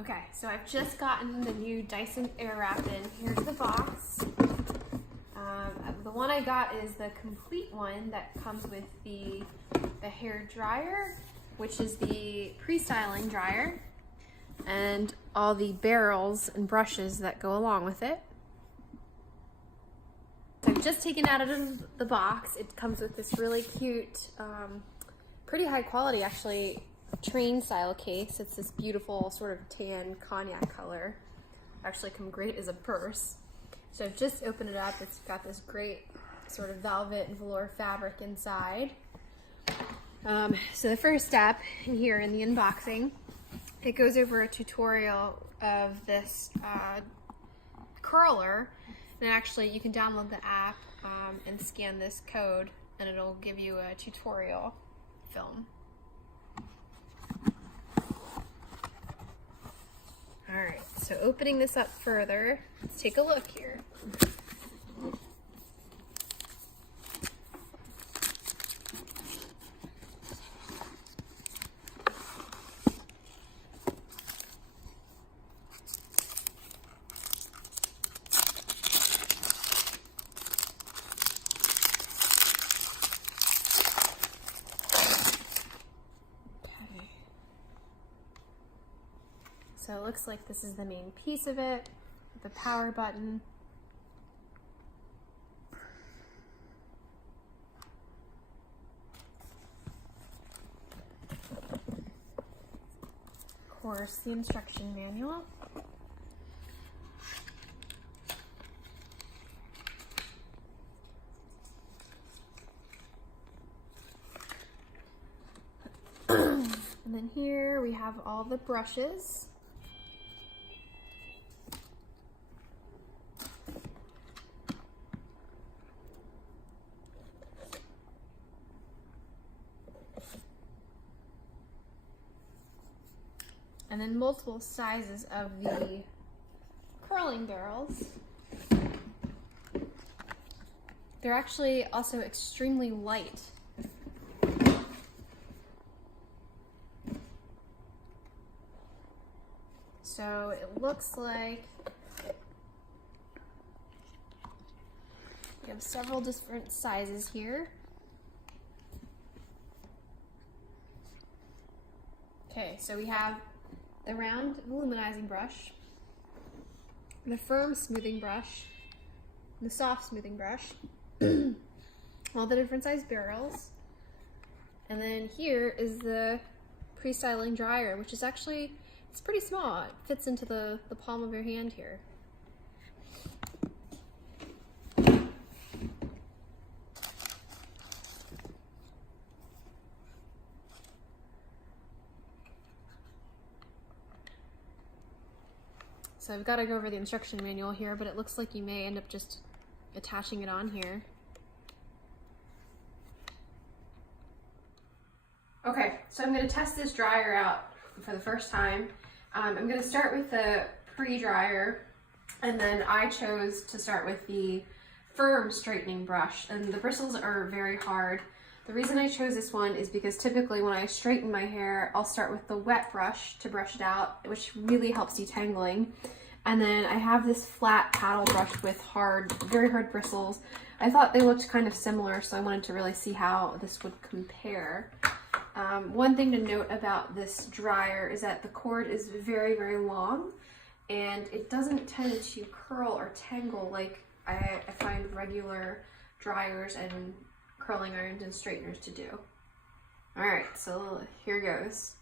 Okay, so I've just gotten the new Dyson Airwrap in. Here's the box. The one I got is the complete one that comes with the hair dryer, which is the pre-styling dryer, and all the barrels and brushes that go along with it. So I've just taken out of the box. It comes with this really cute, pretty high quality actually, train style case. It's this beautiful sort of tan cognac color. Actually come great as a purse. So I've just opened it up. It's got this great sort of velvet and velour fabric inside. So the first step here in the unboxing, it goes over a tutorial of this curler. And actually you can download the app and scan this code and it'll give you a tutorial film. Alright, so opening this up further, let's take a look here. So it looks like this is the main piece of it, the power button. Of course, the instruction manual. And then here we have all the brushes. And then multiple sizes of the curling barrels. They're actually also extremely light. So it looks like we have several different sizes here. Okay, so we have the round volumizing brush, the firm smoothing brush, the soft smoothing brush, all the different size barrels, and then here is the pre-styling dryer, which is actually, it's pretty small. It fits into the palm of your hand here. So I've got to go over the instruction manual here, but it looks like you may end up just attaching it on here. Okay, so I'm going to test this dryer out for the first time. I'm going to start with the pre-dryer, and then I chose to start with the firm straightening brush, and the bristles are very hard. The reason I chose this one is because typically when I straighten my hair, I'll start with the wet brush to brush it out, which really helps detangling. And then I have this flat paddle brush with very hard bristles. I thought they looked kind of similar, so I wanted to really see how this would compare. One thing to note about this dryer is that the cord is very, very long, and it doesn't tend to curl or tangle like I find regular dryers and curling irons and straighteners to do. All right, so here goes.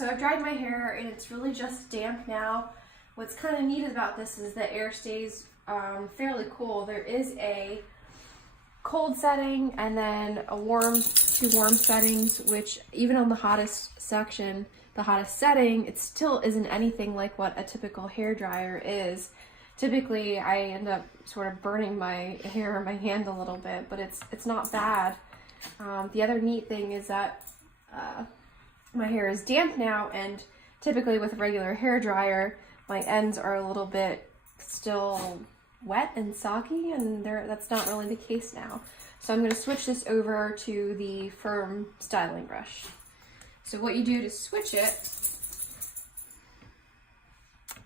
So I've dried my hair and it's really just damp now. What's kind of neat about this is the air stays fairly cool. There is a cold setting and then a warm, 2 warm settings, which even on the hottest section, the hottest setting, it still isn't anything like what a typical hair dryer is. Typically, I end up sort of burning my hair or my hand a little bit, but it's not bad. The other neat thing is that my hair is damp now, and typically with a regular hair dryer, my ends are a little bit still wet and soggy, and that's not really the case now. So I'm going to switch this over to the firm styling brush. So what you do to switch it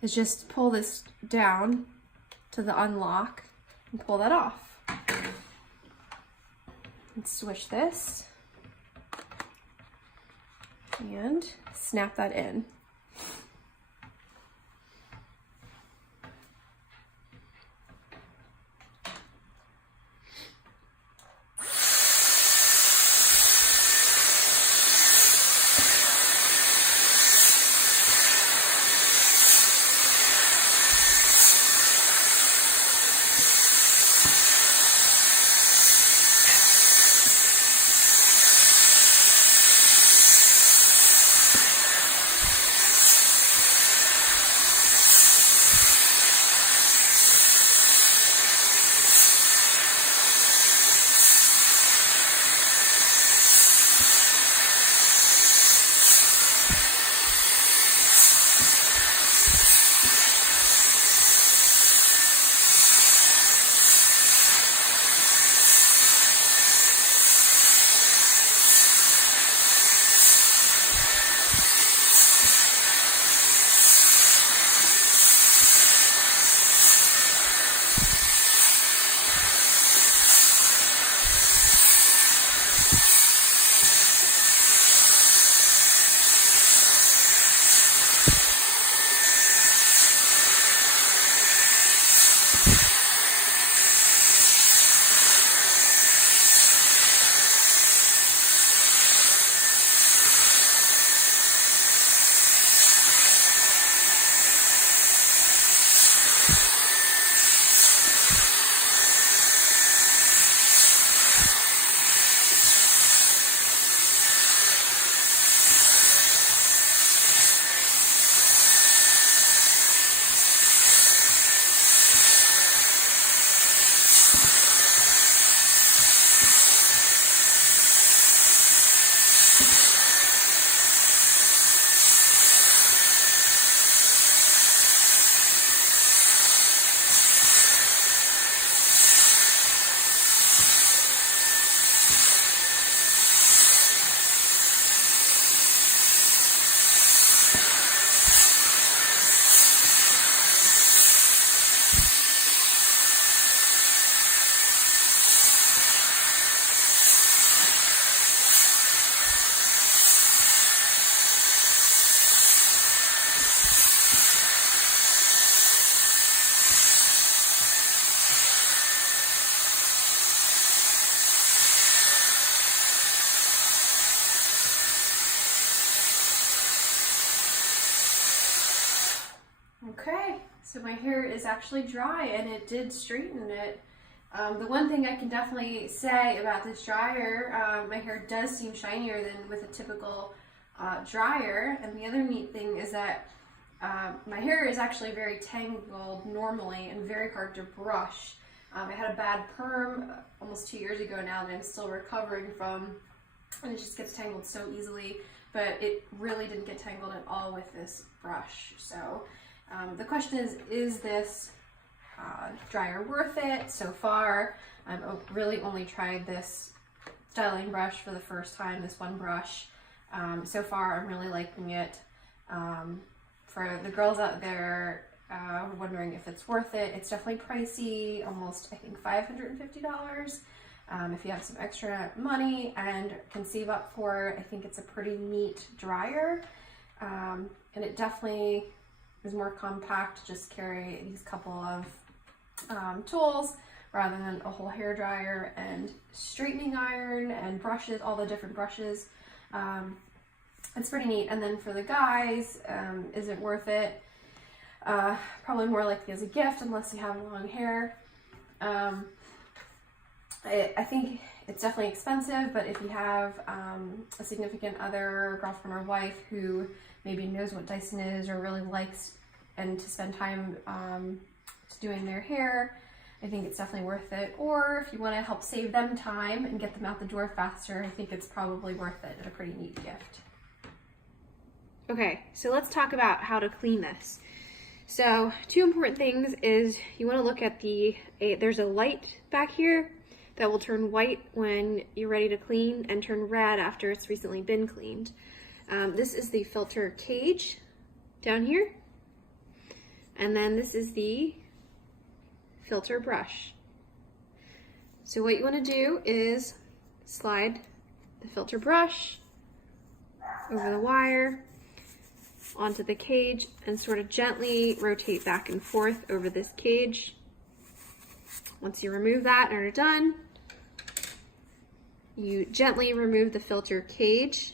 is just pull this down to the unlock and pull that off. And switch this and snap that in. Okay, so my hair is actually dry and it did straighten it. The one thing I can definitely say about this dryer, my hair does seem shinier than with a typical dryer. And the other neat thing is that my hair is actually very tangled normally and very hard to brush. I had a bad perm almost 2 years ago now that I'm still recovering from, and it just gets tangled so easily, but it really didn't get tangled at all with this brush. So the question is this dryer worth it? So far, I've really only tried this styling brush for the first time, this one brush. So far, I'm really liking it. For the girls out there wondering if it's worth it, it's definitely pricey, almost I think $550. If you have some extra money and can save up for it, I think it's a pretty neat dryer. And it definitely is more compact to just carry these couple of tools rather than a whole hair dryer and straightening iron and brushes, all the different brushes. it's pretty neat. And then for the guys, is it worth it? Probably more likely as a gift unless you have long hair. I think it's definitely expensive, but if you have a significant other, girlfriend or wife who maybe knows what Dyson is or really likes and to spend time doing their hair, I think it's definitely worth it. Or if you want to help save them time and get them out the door faster, I think it's probably worth it and a pretty neat gift. Okay, so let's talk about how to clean this. So 2 important things is you want to look at there's a light back here that will turn white when you're ready to clean and turn red after it's recently been cleaned. This is the filter cage down here. And then this is the filter brush. So what you want to do is slide the filter brush over the wire onto the cage and sort of gently rotate back and forth over this cage. Once you remove that and are done, you gently remove the filter cage,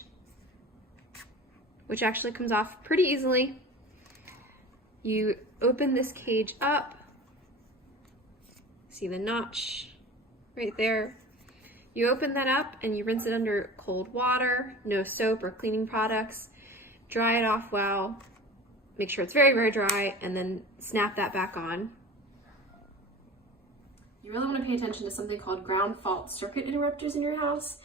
which actually comes off pretty easily. You open this cage up. See the notch right there. You open that up and you rinse it under cold water, no soap or cleaning products. Dry it off well. Make sure it's very, very dry, and then snap that back on. You really want to pay attention to something called ground fault circuit interrupters in your house.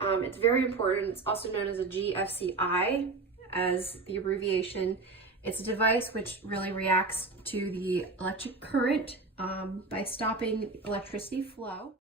It's very important. It's also known as a GFCI as the abbreviation. It's a device which really reacts to the electric current by stopping electricity flow.